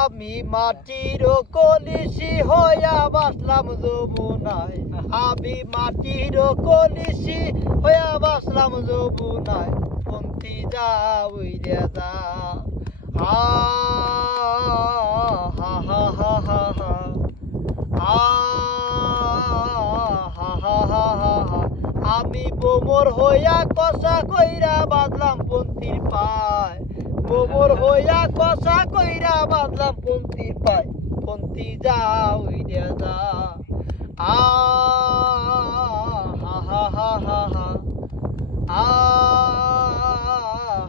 আমি মাটির কলিসি হইয়া বাসলাম যমুনায়, আমি মাটির কলিসি হইয়া বাসলাম যমুনায়, পন্থী যা উইরে যা। হা হা হা হা হা হা, হা হা হা হা হা। আমি বোমর হইয়া কষা কইরা বাঁধলাম পন্থীর পায়, বোমর হইয়া কষা কইরা বাঁধলাম পন্থীর পায়, পন্থী যা উইরে যা। আ হা হা হা হা হা, আ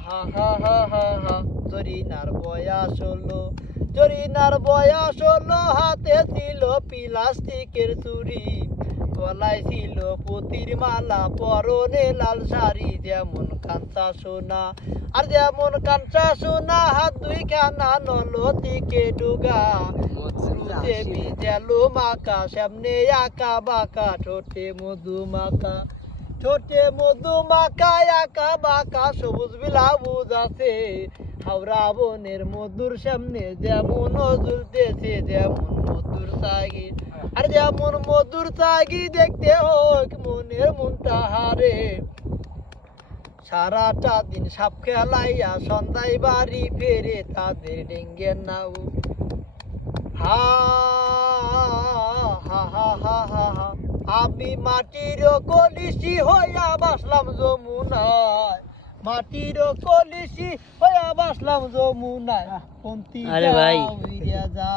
হা হা হা হা হা। জরিনার বয়স হলো, জরিনার বয়স হলো, হাতে ছিল প্লাস্টিকের চুরি, গলায় ছিল পুতির মালা, পরনে লাল শাড়ি, যেমন কাঞ্চা সোনা আর যেমন কাঞ্চা সোনা, হাত দুই খানা নলতিকে ডুগা, দেবী জেলো মাকা, সামনে আঁকা বাঁকা, ঠোঁটে মধু মাখা, ঠোঁটে মধু মাখা, আঁকা বাঁকা, সবুজ বিলাবুজ আছে, হাওড়া বনের মধুর সামনে যেমন ঝুলতেছে, যেমন মধুর চাগি আর যেমন মধুর চাগি, দেখতে হোক মনের মনটা হারে। সারাটা দিন সাপ খেলাইয়া সন্ধ্যায় বাড়ি ফেরে, তাদের ডেঙ্গের নাও। হা হা হা হা হা হা। আমি মাটির কলিসি হইয়া বাসলাম যমুনায়, মাটির কলিসি হইয়া বাসলাম যমুনায়, পন্থী যা উইরা যা।